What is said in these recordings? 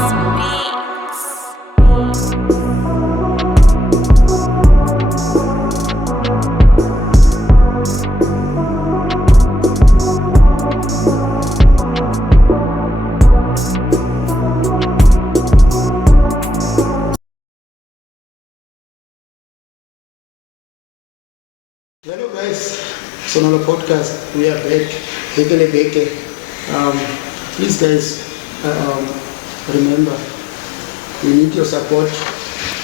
Hello guys, Sonolo podcast. We are back. Please guys, remember, we need your support.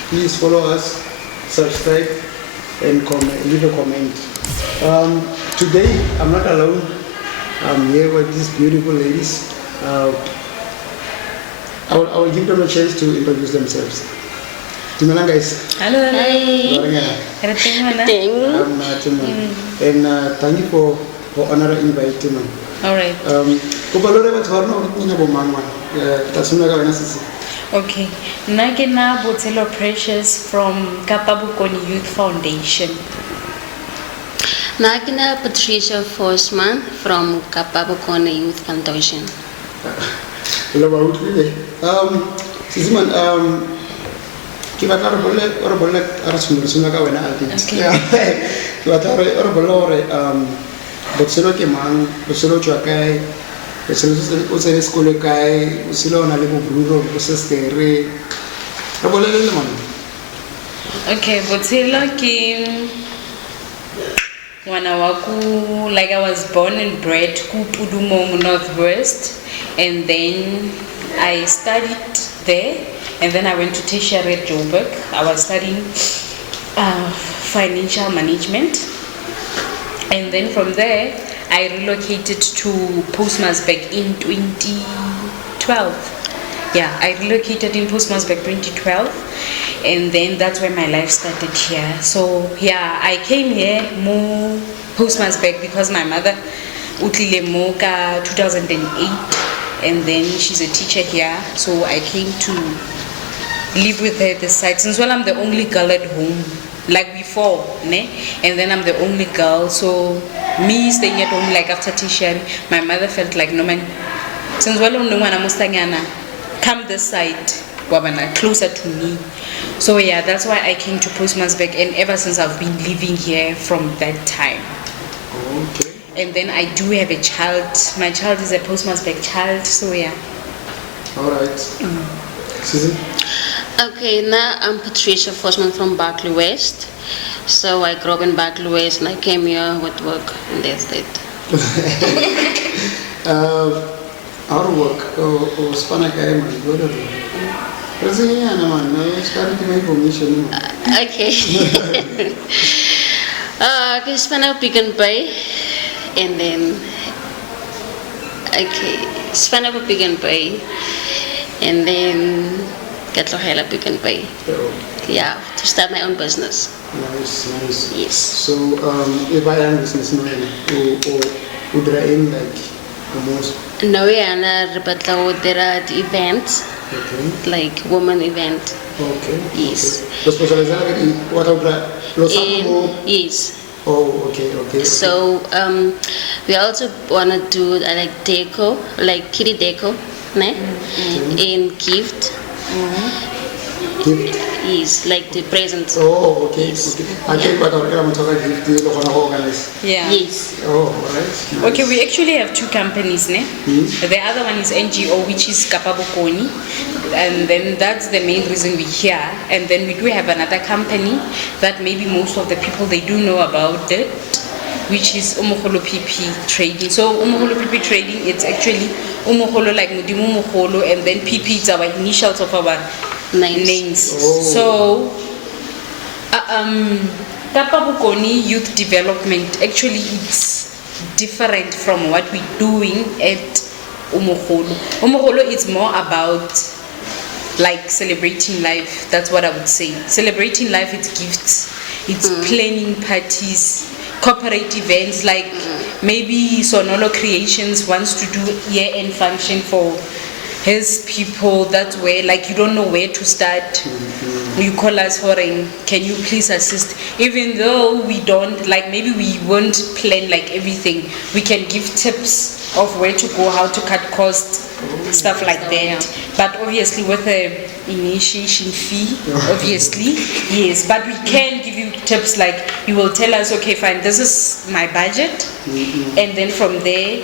Please follow us, subscribe, and leave a comment. Today, I'm not alone. I'm here with these beautiful ladies. I will give them a chance to introduce themselves. Dumelang guys. Hello. Hi. Everything. And thank you for honoring inviting me. Alright. Okay. Nagena Botshelo Patricia from Bokone Youth Foundation. Nagena Patricia Forsman from Bokone Youth Foundation. Ke batla re bolle re simolola ka wena Albert. Ke batla re bolle hore Botshelo ke mang, Botshelo tswa kae, Botshelo o tsene sekolo kae, Botshelo o na le bobruro bo sestere, re bolele le mang. Okay, Botshelo ke ngwana wa ku, like I was born and bred ku Pudumong Northwest, and then I studied there. And then I went to tertiary at Joburg. I was studying financial management. And then from there, I relocated to Postmasburg in 2012. Yeah, I relocated in Postmasburg 2012. And then that's where my life started here. So yeah, I came here more Postmasburg because my mother, Utlile Moka, 2008. And then she's a teacher here. So I came to live with her this side, since I'm the only girl at home, like before, ne? And then I'm the only girl, so me staying at home, like after tertiary, my mother felt like, no man, since come this side, wabana, closer to me. So yeah, that's why I came to Postmasburg, and ever since I've been living here from that time. Okay. And then I do have a child. My child is a Postmasburg child, so yeah. Alright. Susan? Okay, now I'm Patricia Forsman from Berkeley West. So I grew up in Berkeley West and I came here with work and that's it. Our work, Spana Kaya man, go to information. Okay. Okay, Spana Pick and Pay. And then, okay, Spana Pick and Pay. And then, get Lohela Pick and Pay. Yeah, to start my own business. Nice. Yes. So, if I am business man, would I aim like almost? No, but there are the events, Okay. like women event. Okay. Yes. What Yes. Oh, okay. So we also want to do like deco, like kitty deco, ne? And gift. Gift? Yes, like the presents. Oh, okay. Yes. I think what I'm talking gift you don't organize. Yeah. Yes. Oh, right. Nice. Okay, we actually have two companies, ne? The other one is NGO, which is Bokone, and then that's the main reason we're here. And then we do have another company that maybe most of the people they do know about it, which is Umukholo PP Trading. So Umukholo PP Trading, it's actually Umukholo like Mudimu Umukholo, and then PP is our initials of our names. Oh. So Bokone Youth Development, actually it's different from what we're doing at Umukholo. Umukholo is more about like celebrating life. That's what I would say. Celebrating life, it's gifts, it's planning parties, corporate events, like maybe Sonolo Creations wants to do year-end function for his people. That's where like you don't know where to start. You call us for can you please assist? Even though we don't, like maybe we won't plan like everything, we can give tips of where to go, how to cut costs, stuff like that. But obviously with a initiation fee, obviously, yes. But we can give you tips like you will tell us, okay, fine, this is my budget, and then from there,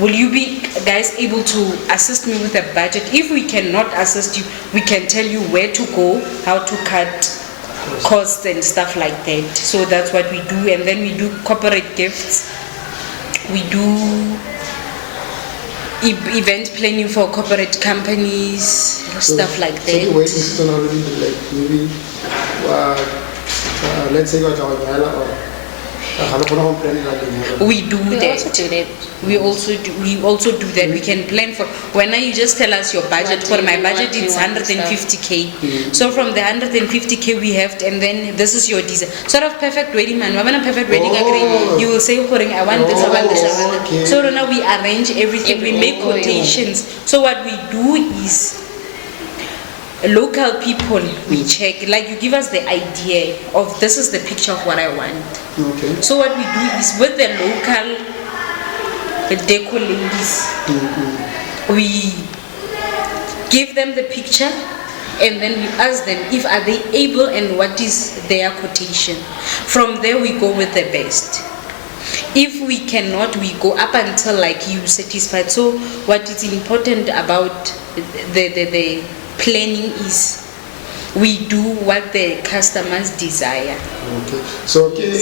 will you be guys able to assist me with a budget? If we cannot assist you, we can tell you where to go, how to cut costs and stuff like that. So that's what we do. And then we do corporate gifts. We do event planning for corporate companies, stuff like So the that. waiting season already, like maybe, let's say what or We do We that. also do that. We also do that. We can plan for when you just tell us your budget. What For do my you- budget, what do you it's want and 150K. So from the 150K we have, and then this is your design. Sort of perfect wedding man. When a perfect wedding agree, you will say, I want this, I want this, I want okay. this. So now we arrange everything. We make Oh, yeah. quotations. So what we do is local people we check, like you give us the idea of this is the picture of what I want. Okay. So what we do is with the local deco ladies, we give them the picture and then we ask them if are they able and what is their quotation. From there we go with the best. If we cannot, we go up until like you satisfied. So what is important about the planning is we do what the customers desire. Okay. So ke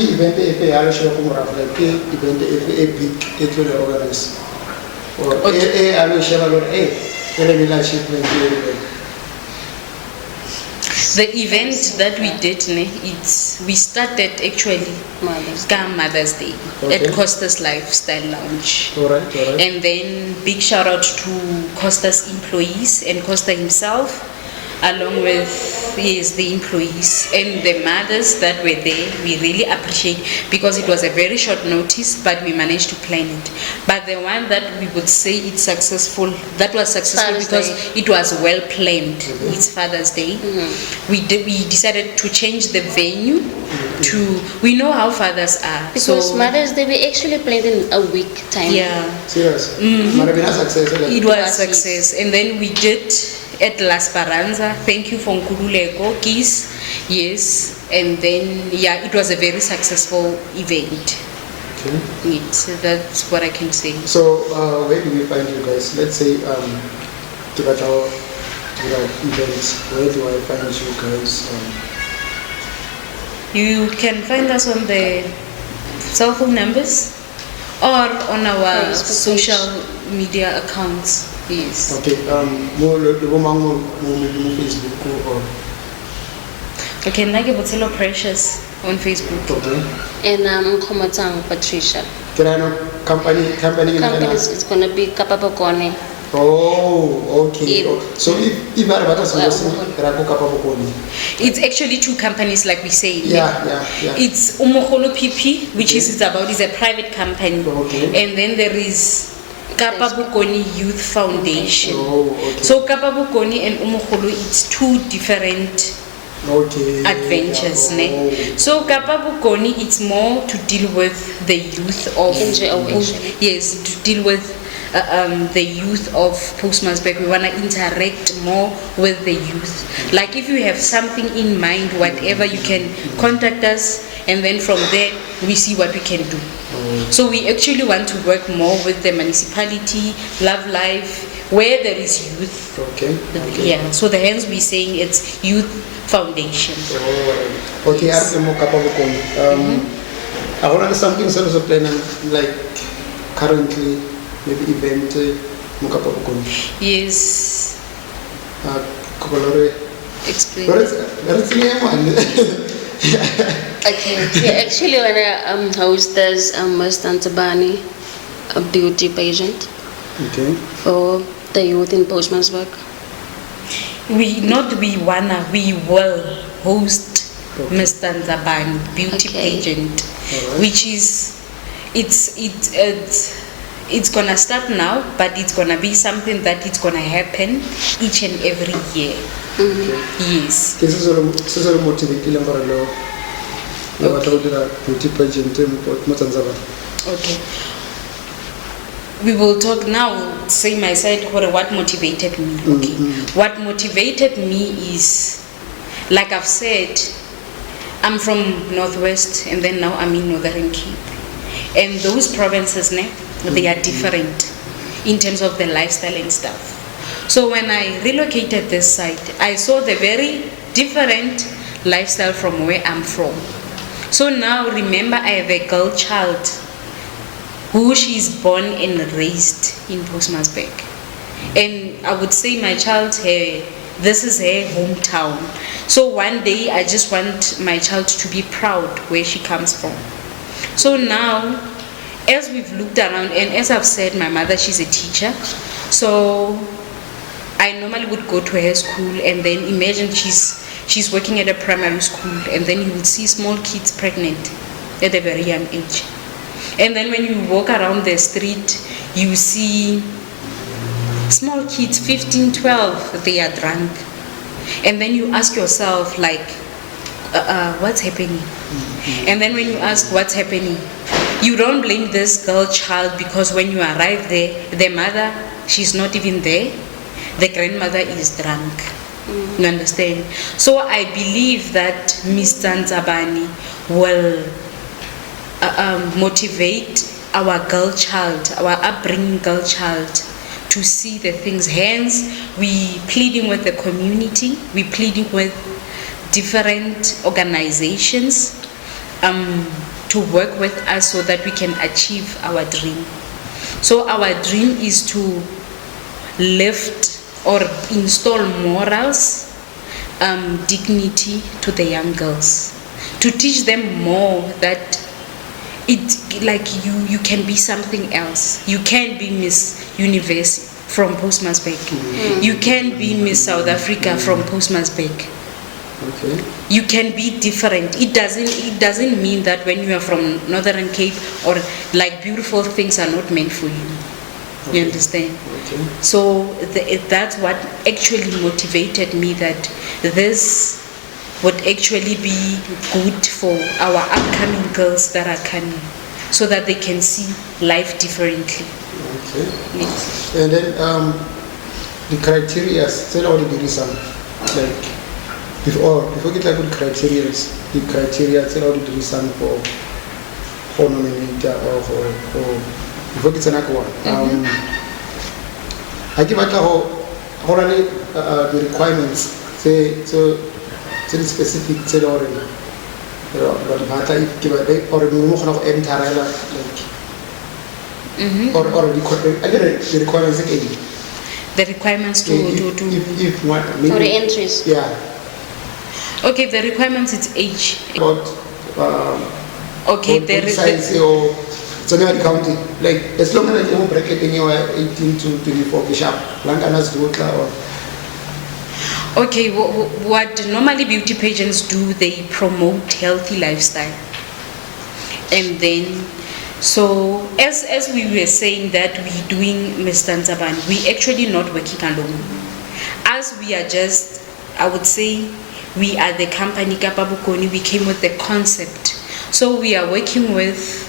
event e pe ya le show go mora like ke event e big e tlo le organize. Or e a le sheba lo e le bila shipment e. The event that we did, we started actually Mother's Day Okay. at Costa's Lifestyle Lounge. Alright. And then big shout out to Costa's employees and Costa himself, along with the employees and the mothers that were there. We really appreciate because it was a very short notice, but we managed to plan it. But the one that we would say it's successful, that was successful Father's because Day. it was well planned. It's Father's Day. We decided to change the venue to, we know how fathers are. Because so Mother's Day, we actually planned in a week time. yeah, Serious. Mara bina success. it was success. And then we did at La Speranza. Thank you for Nkululeko, Kiss. Yes. And then, yeah, it was a very successful event. Okay. That's what I can say. So where do we find you guys? Let's say Tibatao events. Where do I find you guys? You can find us on the cell phone numbers or on our Facebook social media accounts. Yes. Okay. Mo Facebook or Okay, Nage Botshelo Precious on Facebook. okay. And Tsantsabane Patricia. Can I know company in Companies, it's going to be Kapapakone. Oh, okay. In- So if I about us, It's actually two companies, like we say. Yeah. It's Umokolo PP, which is a private company. Okay. And then there is Kapa Bokoni Youth Foundation. Oh, okay. So Kapa Bokoni and Umokolo, it's two different Okay. adventures. Yeah. Ne? So Kapa Bokoni, it's more to deal with the youth of NGO actually. yes, to deal with the youth of Postmasburg. We want to interact more with the youth. Like if you have something in mind, whatever, you can contact us, and then from there we see what we can do. So we actually want to work more with the municipality, Love Life, where there is youth. Okay. Yeah, so hence we saying it's Youth Foundation. Okay, yes. I want to something also planning like currently maybe event Mukapabukon. Yes. Kokolore. Explain. Okay, yeah, actually when I host this Tsantsabane, a beauty pageant Okay. for the youth in Postmasburg. We will host Miss Tsantsabane beauty Okay. pageant, Alright. which is it's gonna start now, but it's gonna be something that it's gonna happen each and every year. Yes. This is a motivating for a law. Beauty pageant mo Tsantsabane. Okay. we will talk now, say my side, what motivated me. Okay. What motivated me is, like I've said, I'm from Northwest and then now I'm in Northern Cape. And those provinces, they are different in terms of the lifestyle and stuff. So when I relocated this side, I saw the very different lifestyle from where I'm from. So now remember, I have a girl child who she's born and raised in Postmasburg. And I would say my child, this is her hometown. So one day I just want my child to be proud where she comes from. So now, as we've looked around, and as I've said, my mother, she's a teacher. So I normally would go to her school, and then imagine she's working at a primary school, and then you would see small kids pregnant at a very young age. And then when you walk around the street, you see small kids, 15, 12, they are drunk. And then you ask yourself, like, what's happening? And then when you ask what's happening, you don't blame this girl child, because when you arrive there, the mother, she's not even there. The grandmother is drunk. You understand? So I believe that Miss Tsantsabane will motivate our girl child, our upbringing girl child, to see the things. Hence, we pleading with the community, we pleading with different organizations to work with us so that we can achieve our dream. So our dream is to lift or install morals, dignity to the young girls, to teach them more that you can be something else. You can be Miss Universe from Postmasburg. You can be Miss South Africa from Postmasburg. Okay. You can be different. It doesn't mean that when you are from Northern Cape or like beautiful things are not meant for you. Okay. You understand? Okay. So that's what actually motivated me, that this would actually be good for our upcoming girls that are coming, so that they can see life differently. Okay. Yes. And then the criteria, tell all the reason, like before get like good criteria, the criteria, tell all the reason for nominator or before get another one. I give out how the requirements say so the specific tell already. But matter if give or the requirements again. The requirements to if what For the entries. Yeah. Okay, the requirements is age. About Okay, there is size or so never counting. Like as long as you bracket anywhere 18 to 24 sharp. Lankanas do or okay, what normally beauty pageants do, they promote healthy lifestyle. And then, so as we were saying that we're doing Miss Tsantsabane, we actually not working alone. As we are just, I would say, we are the company Kapa Bokoni, we came with the concept. So we are working with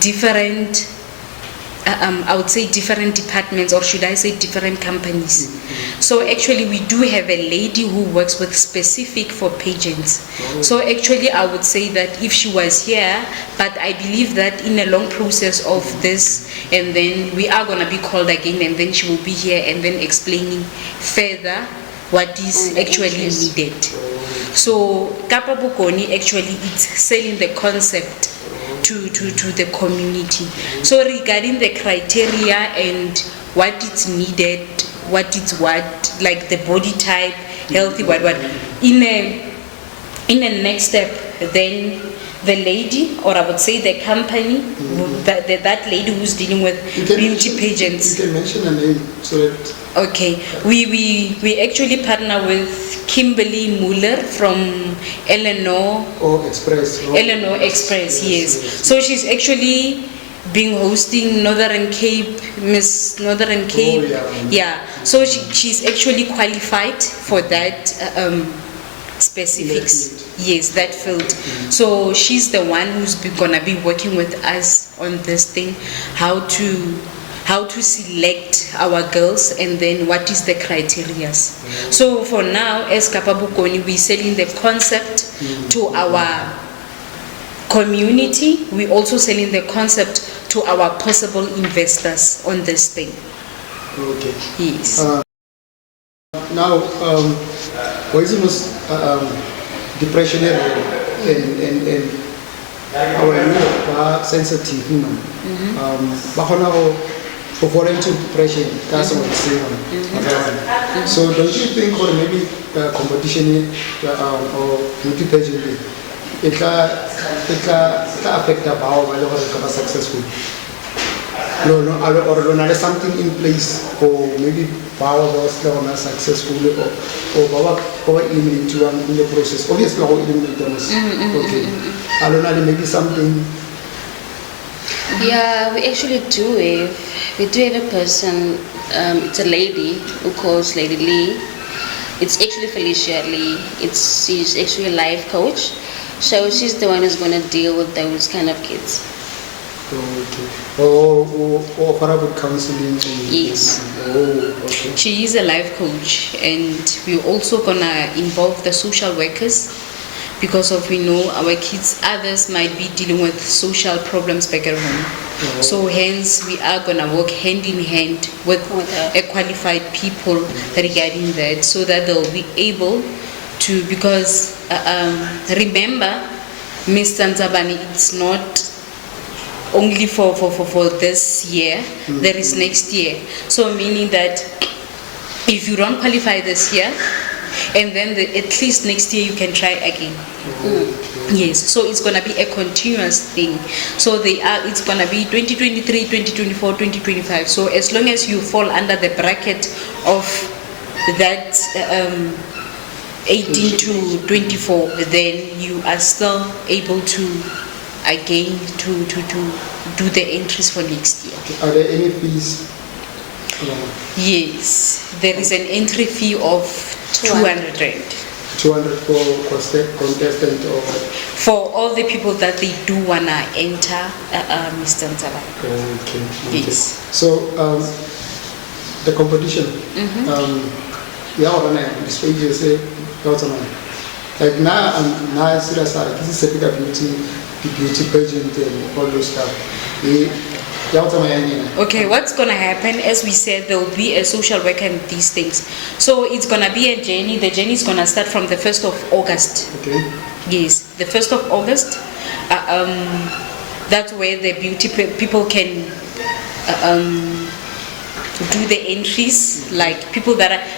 different, I would say different departments, or should I say different companies. So actually we do have a lady who works with specific for pageants. So actually I would say that if she was here, but I believe that in a long process of this, and then we are going to be called again, and then she will be here and then explaining further what is actually needed. So Kapa Bokoni actually it's selling the concept to the community. So regarding the criteria and what is needed, what is what, like the body type, healthy, what in a next step, then the lady, or I would say the company, that lady who's dealing with beauty pageants. You can mention a name so that. Okay, we actually partner with Kimberly Muller from Eleanor Express. Eleanor Express, yes. So she's actually been hosting Northern Cape, Miss Northern Cape. Yeah. So she's actually qualified for that specifics. Yes, that field. So she's the one who's gonna be working with us on this thing, how to how to select our girls, and then what is the criteria. So for now, as Kapa Bokoni, we're selling the concept to our community. We're also selling the concept to our possible investors on this thing. Okay. Yes. Now, what is the most depression and our youth are sensitive human. For fall into depression, that's what it's saying. So don't you think or maybe competition or beauty pageant it can affect the power while you're successful? No, or there's something in place for maybe power was not successful or power eliminate in the process. Obviously, how eliminate them is okay. I don't know, maybe something. Yeah, we actually do have. We do have a person. It's a lady who calls Lady Lee. It's actually Felicia Lee. She's actually a life coach. So she's the one who's going to deal with those kind of kids. Okay. Or for about counseling. Yes. Oh, okay. She is a life coach, and we're also gonna involve the social workers, because of we know our kids, others might be dealing with social problems back at home. So hence we are gonna work hand in hand with a qualified people regarding that, so that they'll be able to, because remember, Miss Tsantsabane, it's not only for this year, there is next year. So meaning that if you don't qualify this year, and then at least next year you can try again. Yes, so it's gonna be a continuous thing. So it's gonna be 2023, 2024, 2025. So as long as you fall under the bracket of that 18 to 24, then you are still able to again to do the entries for next year. Are there any fees? Yes, there is an entry fee of 200 rand. 200 for contestant or? For all the people that they do wanna enter Miss Tsantsabane. Okay. Yes. So the competition. This page is like now I'm serious. This is a beauty pageant and all those stuff. Okay, what's gonna happen, as we said, there will be a social worker and these things. So it's gonna be a journey. The journey is gonna start from the 1st of August. Okay. Yes, the 1st of August. That's where the beauty people can do the entries, like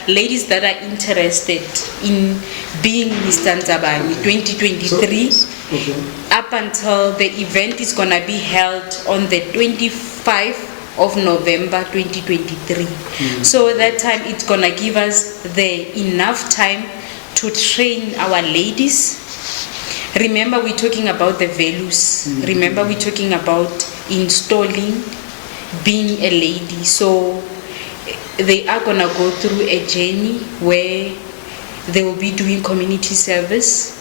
ladies that are interested in being Miss Tsantsabane 2023. Okay. Up until the event is gonna be held on the 25th of November 2023. So that time it's gonna give us enough time to train our ladies. Remember, we're talking about the values. Remember, we're talking about installing being a lady. So they are gonna go through a journey where they will be doing community service,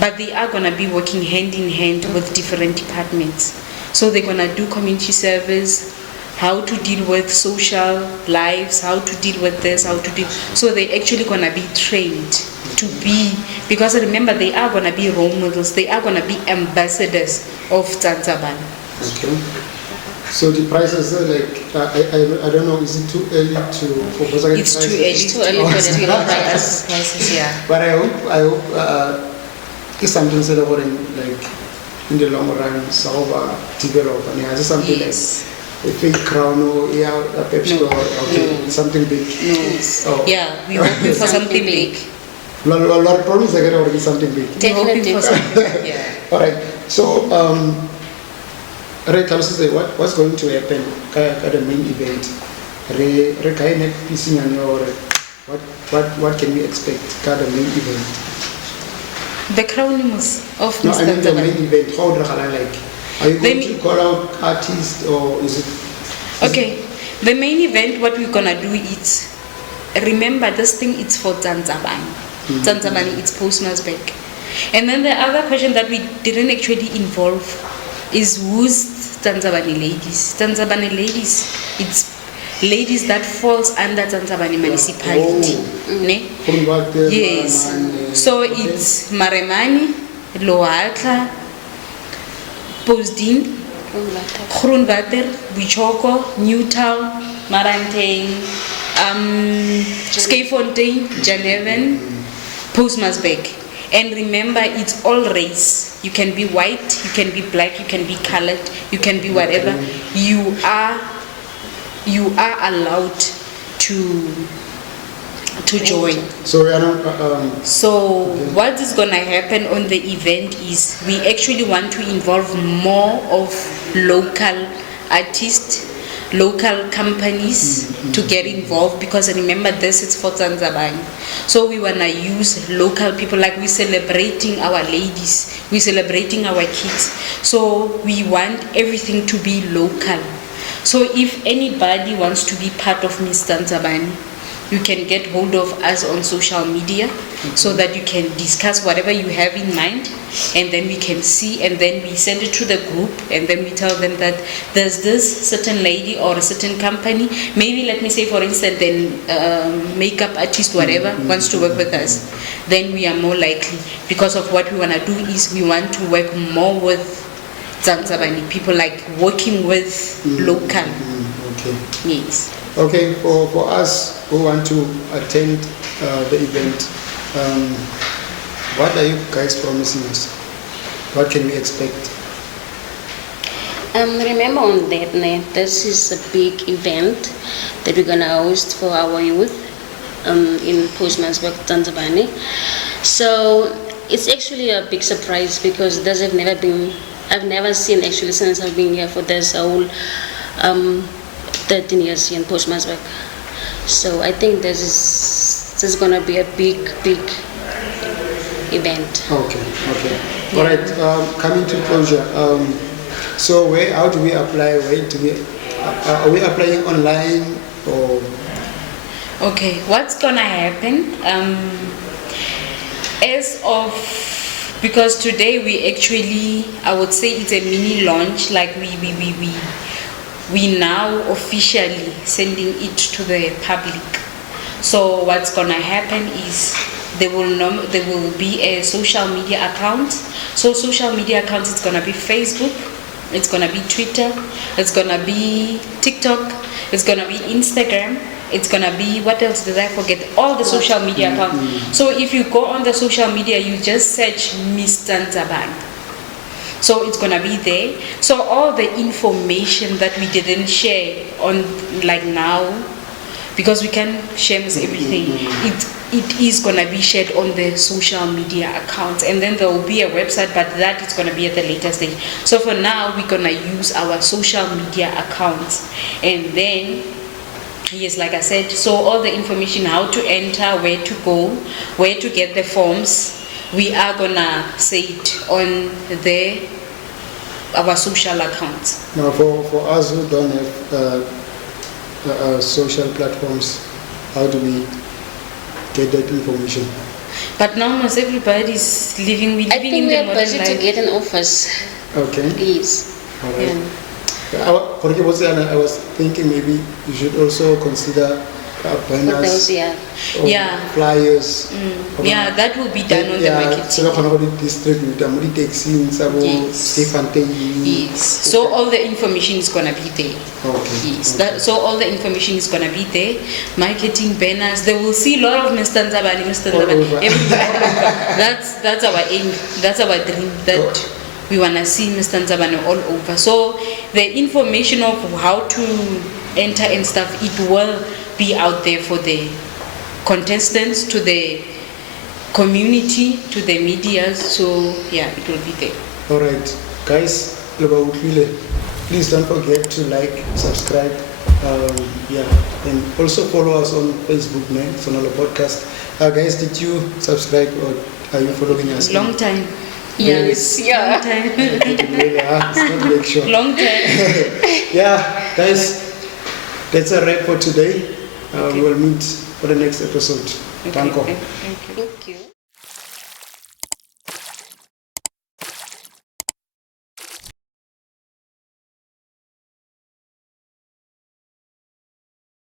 but they are gonna be working hand in hand with different departments. So they're gonna do community service, how to deal with social lives, how to deal with this, so they're actually gonna be trained to be, because remember, they are gonna be role models, they are gonna be ambassadors of Tsantsabane. Okay. So the prices are like, I don't know, is it too early to propose? It's too early. It's too early for them to prices, yeah. But I hope it's something that like in the long run, Sauber develop, and it's something like a fake crown or a Pepsi or something big. Yes. Oh. Yeah, we're hoping for something big. A lot of problems are going to be something big. We're hoping for something big, yeah. All right. So, what's going to happen at the main event? What can we expect at the main event? The crowning of No, Mr. I mean the main Tsantsabane. event. How do you like? Are you going to call out artists or is it? Okay, the main event, what we're gonna do is, remember this thing, it's for Tsantsabane. Tsantsabane, it's Postmasburg. And then the other question that we didn't actually involve is who's Tsantsabane ladies. Tsantsabane ladies, it's ladies that falls under Tsantsabane municipality. Ne? Yes. So it's Maremani, Loatla, Posdin, Groenwater, Buchoko, Newtown, Marantijn, Skyfontein, Geneven, Postmasbeck. And remember, it's all race. You can be white, you can be black, you can be colored, you can be whatever. You are allowed to join. So we are not, what is gonna happen on the event is we actually want to involve more of local artists, local companies to get involved, because remember, this is for Tsantsabane. So we wanna use local people, like we're celebrating our ladies, we're celebrating our kids. So we want everything to be local. So if anybody wants to be part of Miss Tsantsabane, you can get hold of us on social media so that you can discuss whatever you have in mind, and then we can see, and then we send it to the group, and then we tell them that there's this certain lady or a certain company, maybe let me say for instance, then makeup artist, whatever, wants to work with us. Then we are more likely, because of what we want to do is we want to work more with Tsantsabane people, like working with local. Okay. Yes. Okay, for us who want to attend the event, what are you guys promising us? What can we expect? Remember on that night, this is a big event that we're gonna host for our youth in Postmasbeck, Tsantsabane. So it's actually a big surprise because I've never seen actually since I've been here for this whole 13 years here in Postmasbeck. So I think this is gonna be a big event. Okay. All right. Coming to closure. So how do we apply? Are we applying online or? Okay, what's gonna happen? Because today we actually, I would say it's a mini launch. Like we now officially sending it to the public. So what's gonna happen is there will be a social media account. So social media account, it's gonna be Facebook, it's gonna be Twitter, it's gonna be TikTok, it's gonna be Instagram, it's gonna be, what else did I forget? All the social media accounts. So if you go on the social media, you just search Miss Tsantsabane. So it's gonna be there. So all the information that we didn't share on like now, because we can share everything, it is gonna be shared on the social media accounts, and then there will be a website, but that is gonna be at the later stage. So for now, we're gonna use our social media accounts, and then yes, like I said, so all the information, how to enter, where to go, where to get the forms, we are gonna say it on our social accounts. Now, for us who don't have social platforms, how do we get that information? But now almost everybody's living in I think we the are modern busy life. to get an office. Okay. Please. All right. Yeah. I was thinking maybe you should also consider For those, banners, yeah. or Yeah. flyers. Yeah, that will be done on the market. So we're going to distribute them. Yes. Yes. So all the information is gonna be there. Okay. Yes. Okay. So all the information is gonna be there. Marketing banners. They will see a lot of Mr. Tsantsabane, Mr. All Tsantsabane. over. That's our aim. That's our dream. That we wanna see Mr. Tsantsabane all over. So the information of how to enter and stuff, it will be out there for the contestants, to the community, to the media. So yeah, it will be there. All right, guys, please don't forget to like, subscribe, and also follow us on Facebook, Sonolo Podcast. Guys, did you subscribe or are you following us? Long time. Yes, yeah. Long time. It's not make sure. Long time. Yeah, guys, that's a wrap for today. Okay. We'll meet for the next episode. Okay. Thank you. Thank you. Thank you.